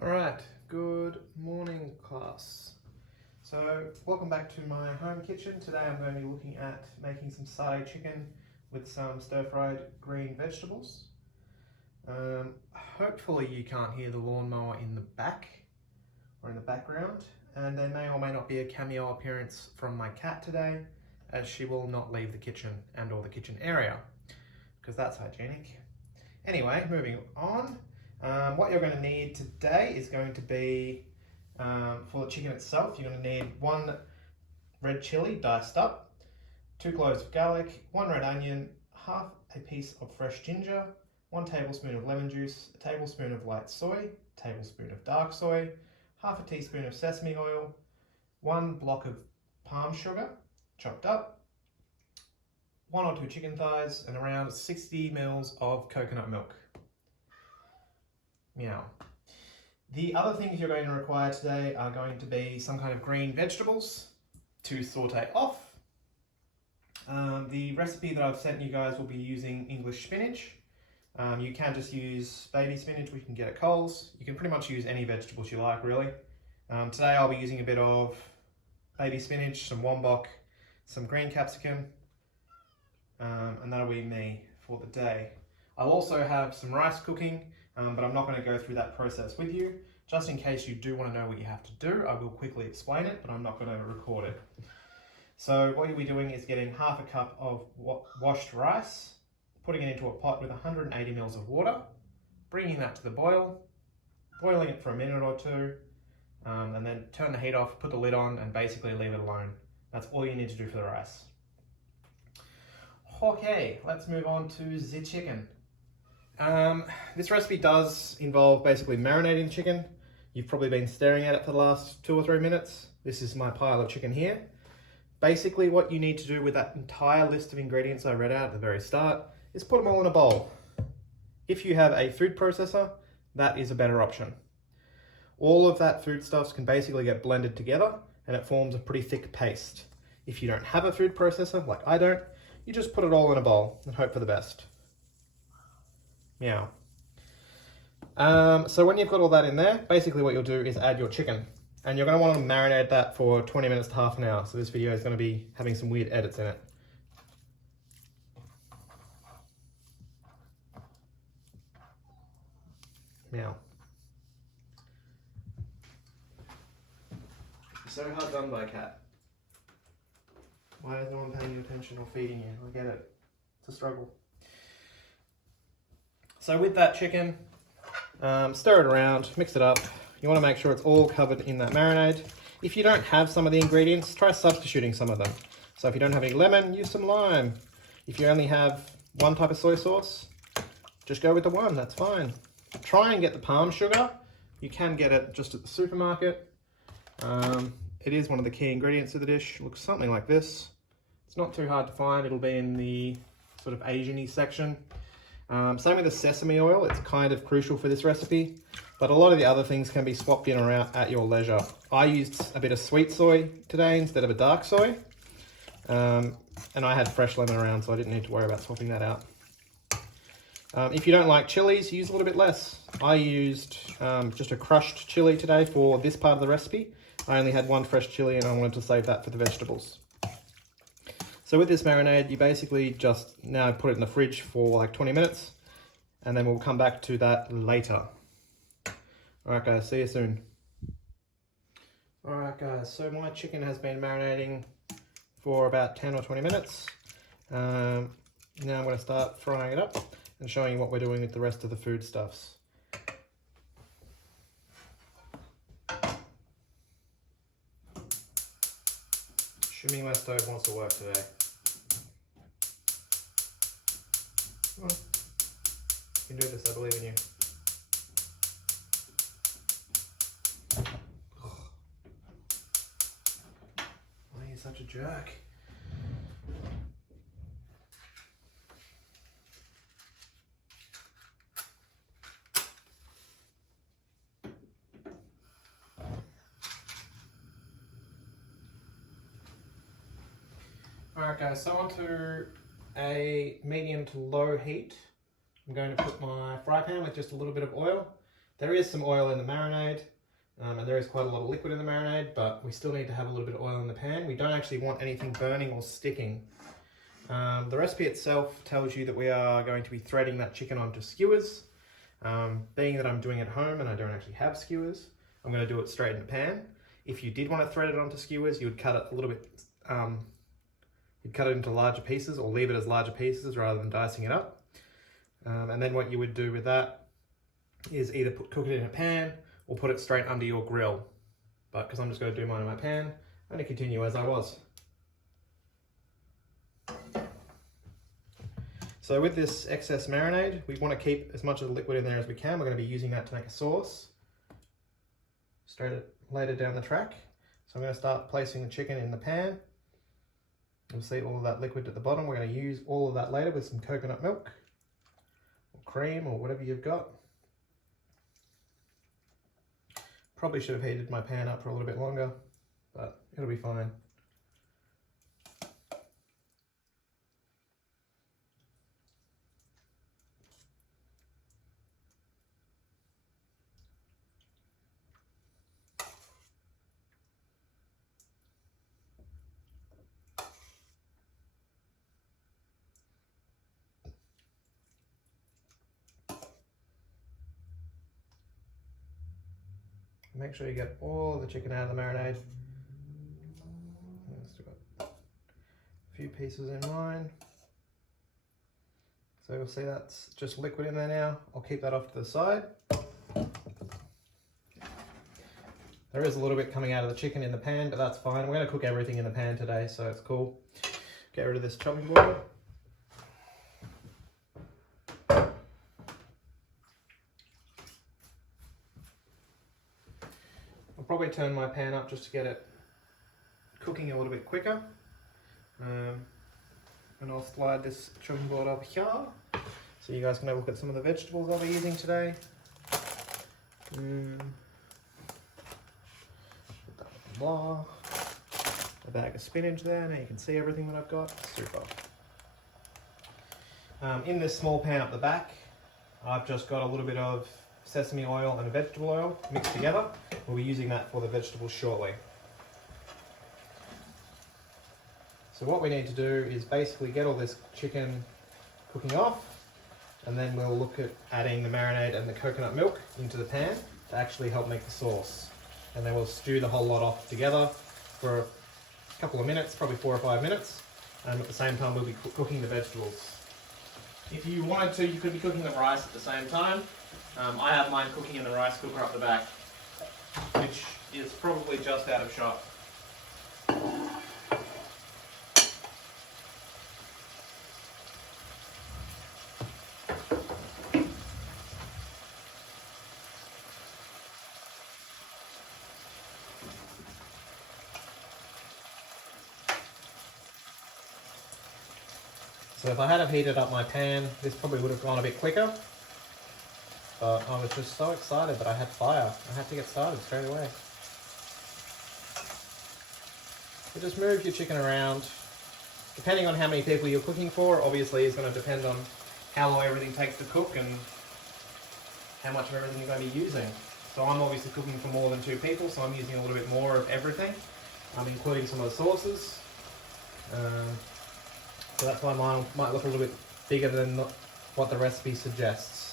Alright, good morning class. So welcome back to my home kitchen. Today I'm going to be looking at making some satay chicken with some stir-fried green vegetables. Hopefully you can't hear the lawnmower in the back or in the background, and there may or may not be a cameo appearance from my cat today, as she will not leave the kitchen and or the kitchen area because that's hygienic. Anyway, moving on. What you're going to need today is going to be, for the chicken itself, you're going to need 1 red chili diced up, 2 cloves of garlic, 1 red onion, half a piece of fresh ginger, 1 tablespoon of lemon juice, a tablespoon of light soy, a tablespoon of dark soy, half a teaspoon of sesame oil, 1 block of palm sugar chopped up, 1 or 2 chicken thighs, and around 60 mils of coconut milk. Meow. The other things you're going to require today are going to be some kind of green vegetables to saute off. The recipe that I've sent you guys will be using English spinach. You can just use baby spinach, we can get at Coles. You can pretty much use any vegetables you like, really. Today I'll be using a bit of baby spinach, some wombok, some green capsicum, and that'll be me for the day. I'll also have some rice cooking, but I'm not going to go through that process with you. Just in case you do want to know what you have to do, I will quickly explain it, but I'm not going to record it. So what you'll be doing is getting half a cup of washed rice, putting it into a pot with 180 mils of water, bringing that to the boil, boiling it for a minute or two, and then turn the heat off, put the lid on, and basically leave it alone. That's all you need to do for the rice. Okay, let's move on to the chicken. This recipe does involve basically marinating the chicken. You've probably been staring at it for the last 2 or 3 minutes. This is my pile of chicken here. Basically what you need to do with that entire list of ingredients I read out at the very start is put them all in a bowl. If you have a food processor, that is a better option. All of that foodstuffs can basically get blended together and it forms a pretty thick paste. If you don't have a food processor, like I don't, you just put it all in a bowl and hope for the best. Meow. So when you've got all that in there, basically what you'll do is add your chicken. And you're going to want to marinate that for 20 minutes to half an hour. So this video is going to be having some weird edits in it. Meow. So hard done by cat. Why is no one paying you attention or feeding you? I get it. It's a struggle. So with that chicken, stir it around, mix it up. You want to make sure it's all covered in that marinade. If you don't have some of the ingredients, try substituting some of them. So if you don't have any lemon, use some lime. If you only have one type of soy sauce, just go with the one, that's fine. Try and get the palm sugar. You can get it just at the supermarket. It is one of the key ingredients of the dish. It looks something like this. It's not too hard to find. It'll be in the sort of Asian-y section. Same with the sesame oil, it's kind of crucial for this recipe, but a lot of the other things can be swapped in or out at your leisure. I used a bit of sweet soy today instead of a dark soy, and I had fresh lemon around, so I didn't need to worry about swapping that out. If you don't like chilies, use a little bit less. I used just a crushed chili today for this part of the recipe. I only had 1 fresh chili and I wanted to save that for the vegetables. So with this marinade, you basically just now put it in the fridge for like 20 minutes, and then we'll come back to that later. All right, guys, see you soon. All right, guys, so my chicken has been marinating for about 10 or 20 minutes. Now I'm going to start frying it up and showing you what we're doing with the rest of the foodstuffs. Assuming my stove wants to work today. Come on. You can do this, I believe in you. Why are you such a jerk? Alright guys, so onto a medium to low heat. I'm going to put my fry pan with just a little bit of oil There is some oil in the marinade, and there is quite a lot of liquid in the marinade, but we still need to have a little bit of oil in the pan. We don't actually want anything burning or sticking. The recipe itself tells you that we are going to be threading that chicken onto skewers. Being that I'm doing it at home and I don't actually have skewers, I'm going to do it straight in the pan. If you did want to thread it onto skewers, you would cut it a little bit, you'd cut it into larger pieces or leave it as larger pieces rather than dicing it up. And then what you would do with that is either cook it in a pan or put it straight under your grill. But because I'm just going to do mine in my pan, I'm going to continue as I was. So with this excess marinade, we want to keep as much of the liquid in there as we can. We're going to be using that to make a sauce later down the track. So I'm going to start placing the chicken in the pan. You'll see all of that liquid at the bottom. We're going to use all of that later with some coconut milk or cream or whatever you've got. Probably should have heated my pan up for a little bit longer, but it'll be fine. Make sure you get all of the chicken out of the marinade. Still got a few pieces in mine. So you'll see that's just liquid in there now. I'll keep that off to the side. There is a little bit coming out of the chicken in the pan, but that's fine. We're going to cook everything in the pan today, so it's cool. Get rid of this chopping board. Probably turn my pan up just to get it cooking a little bit quicker. And I'll slide this chopping board up here so you guys can have a look at some of the vegetables I'll be using today. A bag of spinach there, now you can see everything that I've got. Super. In this small pan up the back, I've just got a little bit of sesame oil and vegetable oil mixed together. We'll be using that for the vegetables shortly. So what we need to do is basically get all this chicken cooking off, and then we'll look at adding the marinade and the coconut milk into the pan to actually help make the sauce. And then we'll stew the whole lot off together for a couple of minutes, probably 4 or 5 minutes, and at the same time we'll be cooking the vegetables. If you wanted to, you could be cooking the rice at the same time. I have mine cooking in the rice cooker up the back, which is probably just out of shot. So if I had have heated up my pan, this probably would have gone a bit quicker. But I was just so excited that I had fire. I had to get started straight away. So just move your chicken around. Depending on how many people you're cooking for, obviously is going to depend on how long everything takes to cook and how much of everything you're going to be using. So I'm obviously cooking for more than 2 people, so I'm using a little bit more of everything. I'm including some of the sauces. So that's why mine might look a little bit bigger than what the recipe suggests.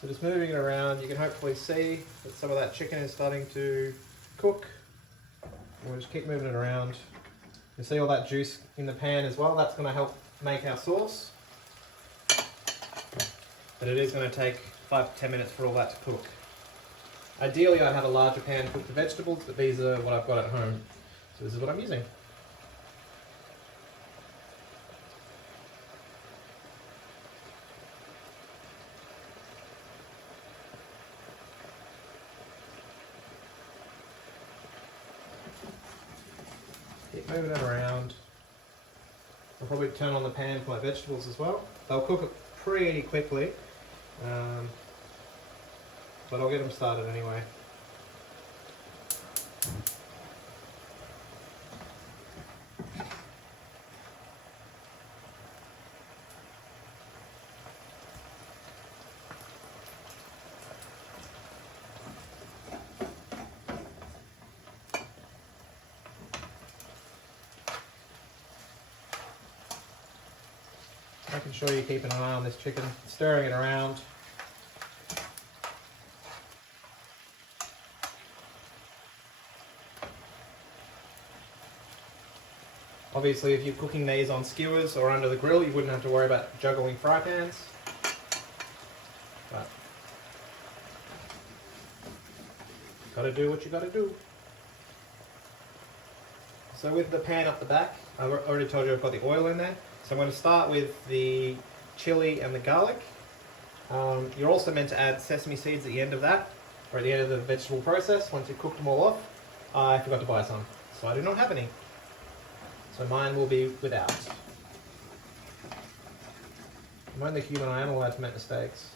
So just moving it around, you can hopefully see that some of that chicken is starting to cook. We'll just keep moving it around. You see all that juice in the pan as well. That's going to help make our sauce. But it is going to take 5 to 10 minutes for all that to cook. Ideally, I'd have a larger pan to cook the vegetables, but these are what I've got at home. So this is what I'm using. Keep moving it around. I'll probably turn on the pan for my vegetables as well. They'll cook it pretty quickly, but I'll get them started anyway. Making sure you're keeping an eye on this chicken, stirring it around. Obviously, if you're cooking these on skewers or under the grill, you wouldn't have to worry about juggling fry pans. But gotta do what you gotta do. So with the pan up the back, I already told you I've got the oil in there. So I'm going to start with the chili and the garlic. You're also meant to add sesame seeds at the end of that, or at the end of the vegetable process, once you've cooked them all off. I forgot to buy some, so I do not have any. So mine will be without. I'm only human, I am allowed to make mistakes.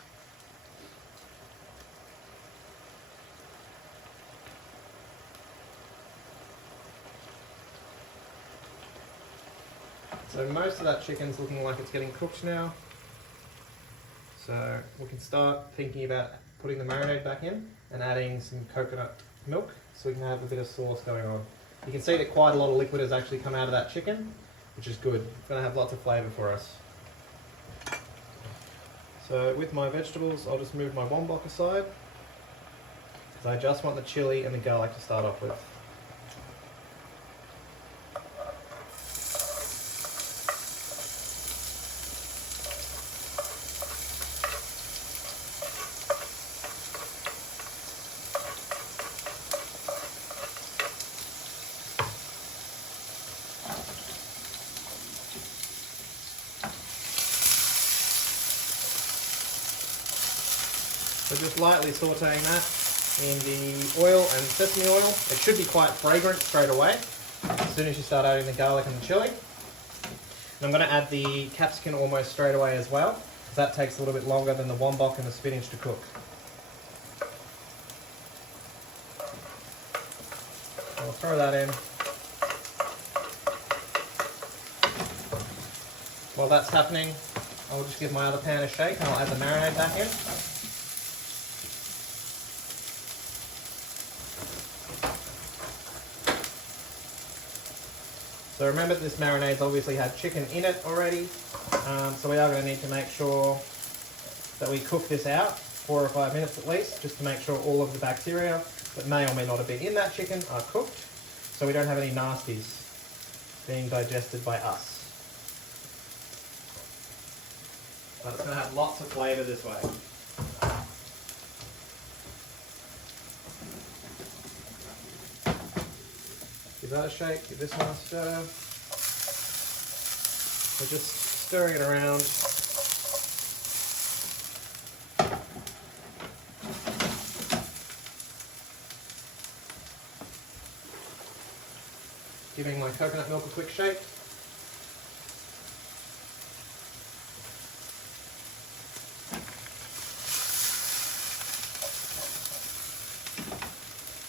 So most of that chicken's looking like it's getting cooked now. So we can start thinking about putting the marinade back in and adding some coconut milk so we can have a bit of sauce going on. You can see that quite a lot of liquid has actually come out of that chicken, which is good. It's going to have lots of flavour for us. So with my vegetables, I'll just move my wombok aside, because I just want the chili and the garlic to start off with. So just lightly sauteing that in the oil and sesame oil. It should be quite fragrant straight away as soon as you start adding the garlic and the chili. And I'm going to add the capsicum almost straight away as well, because that takes a little bit longer than the wombok and the spinach to cook. I'll throw that in. While that's happening, I'll just give my other pan a shake and I'll add the marinade back in. So remember, this marinade's obviously had chicken in it already, so we are going to need to make sure that we cook this out 4 or 5 minutes at least, just to make sure all of the bacteria that may or may not have been in that chicken are cooked, so we don't have any nasties being digested by us. But it's going to have lots of flavour this way. Give that a shake, give this one a stir. We're just stirring it around. Giving my coconut milk a quick shake.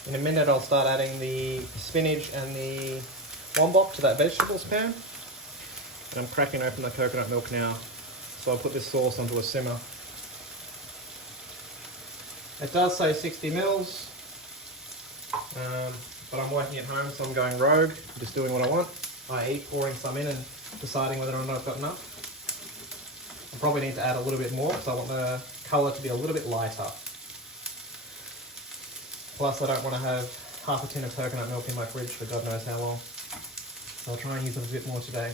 In a minute I'll start adding the spinach and the wombok to that vegetables pan. And I'm cracking open the coconut milk now, so I'll put this sauce onto a simmer. It does say 60 mils, but I'm working at home, so I'm going rogue, just doing what I want, i.e. pouring some in and deciding whether or not I've got enough. I probably need to add a little bit more, because I want the colour to be a little bit lighter. Plus, I don't want to have half a tin of coconut milk in my fridge for God knows how long. So I'll try and use it a bit more today.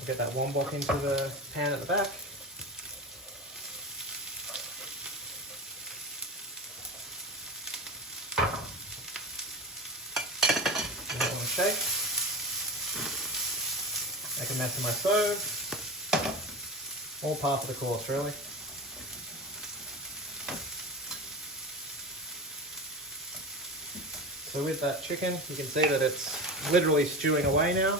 I'll get that wombok into the pan at the back. Give that one a shake. Make a mess of my stove. All part of the course, really. So with that chicken, you can see that it's literally stewing away now.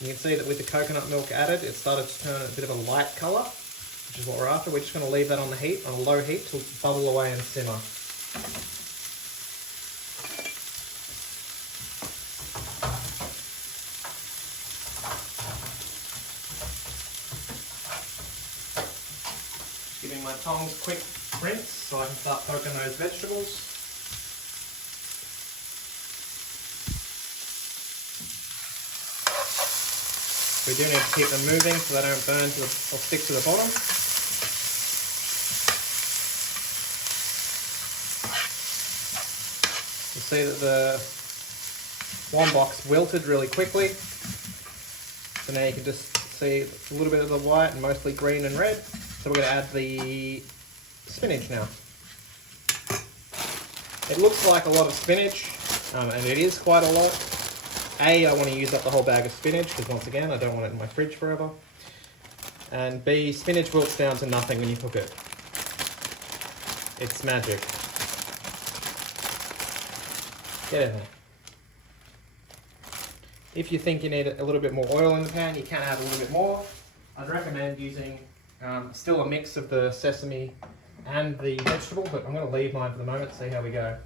You can see that with the coconut milk added, it started to turn a bit of a light colour, which is what we're after. We're just going to leave that on the heat, on a low heat, to bubble away and simmer. Giving my tongs a quick rinse so I can start poking those vegetables. We do need to keep them moving so they don't burn or stick to the bottom. You see that the wombok's wilted really quickly. So now you can just see a little bit of the white and mostly green and red. So we're going to add the spinach now. It looks like a lot of spinach, and it is quite a lot. A, I want to use up the whole bag of spinach because once again I don't want it in my fridge forever. And B, spinach wilts down to nothing when you cook it. It's magic. Get in there. If you think you need a little bit more oil in the pan, you can add a little bit more. I'd recommend using still a mix of the sesame and the vegetable, but I'm going to leave mine for the moment, see how we go.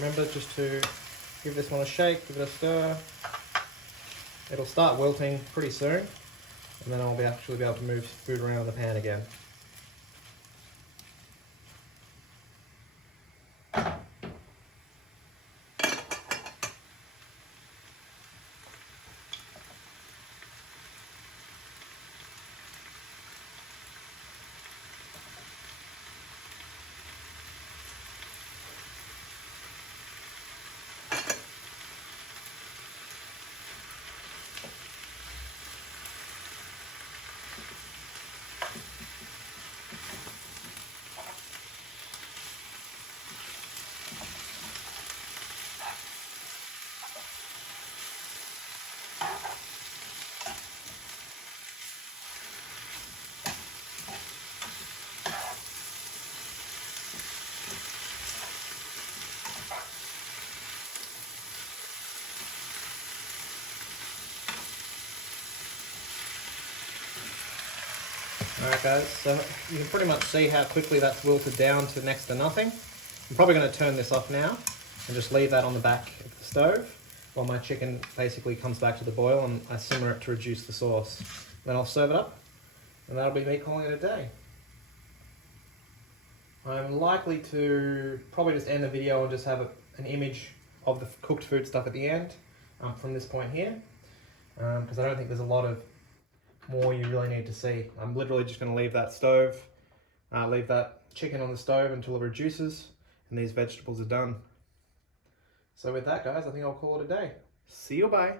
Remember just to give this one a shake, give it a stir. It'll start wilting pretty soon, and then I'll actually be able to move food around in the pan again. Alright guys, so you can pretty much see how quickly that's wilted down to next to nothing. I'm probably going to turn this off now and just leave that on the back of the stove while my chicken basically comes back to the boil and I simmer it to reduce the sauce. Then I'll serve it up and that'll be me calling it a day. I'm likely to probably just end the video and just have an image of the cooked food stuff at the end from this point here, because I don't think there's a lot of more you really need to see. I'm literally just going to leave that leave that chicken on the stove until it reduces and these vegetables are done. So with that guys, I think I'll call it a day. See you, bye.